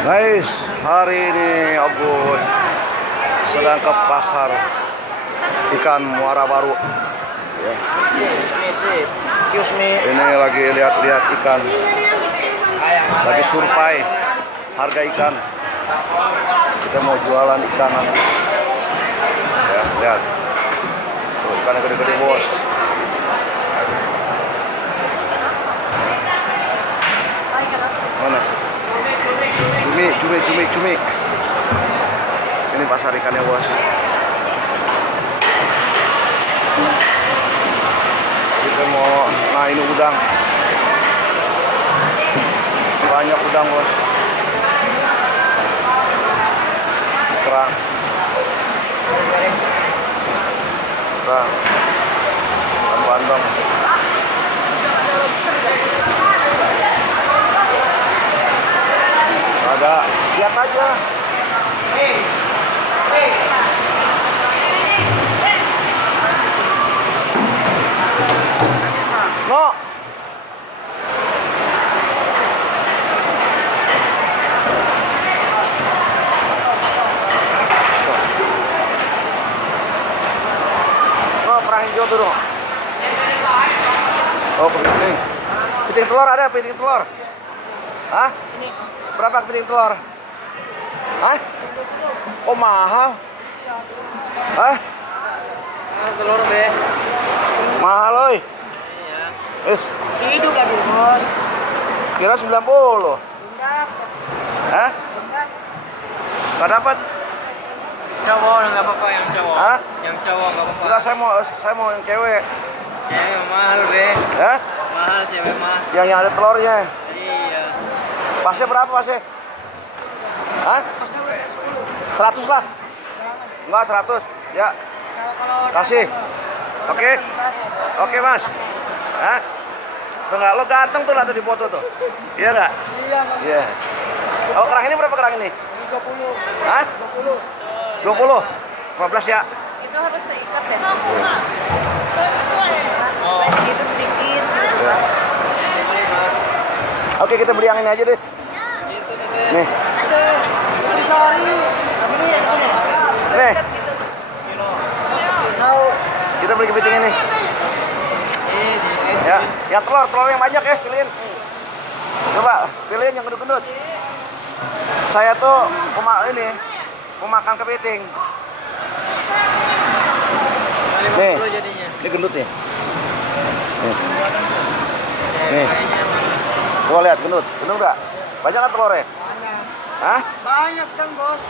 Guys, hari ini aku sedang ke pasar ikan Muara Baru. Ya. Ini lagi lihat-lihat ikan, lagi survei harga ikan. Kita mau jualan ikan nanti. Ya, lihat. Tuh, ikan gede-gede bos. Mana? Cumi. Ini pasar ikannya bos. Kita mau, nah ini udang. Banyak udang bos. Kerang. Bandeng. Ada, lihat aja. No. Perang hijau tuh dong. Oh, kepiting. Kepiting telur ada, kepiting telur. Hah? Berapa kepiting telur? Hah? Oh mahal. Hah? Telur be. Mahal oi. Iya. Si hidup lagi bos. Kira 90. Enggak. Hah? Gak dapat. Cowok nggak apa-apa yang cowok. Hah? Yang cowok nggak apa-apa. Enggak, saya mau yang cewek. Cewek mahal be. Hah? Mahal cewek mah. Yang ada telurnya. Iya. Pasnya berapa pasnya? Hah? 100 lah. Enggak 100. Ya. Kasih. Oke. Oke mas. Hah? Tuh nggak, lo ganteng tuh lah tuh di foto tuh. Iya nggak? Iya. Kalau kerang ini berapa kerang ini? 20. Hah? 20. 15 ya? Itu harus seikat ya? Oh. Itu sedikit. Ya. Oke, kita beli yang ini aja deh. Nih. Sorry. Nih, Gitu. kita beli kepiting ini. Ya, yang telur yang banyak ya, pilihin. Coba, pilihin yang gendut-gendut. Saya tuh pemakan kepiting. Nih, ini gendut nih. Nih. Coba lihat gendut nggak? Banyak kan telurnya? Hah? Banyak kan bos.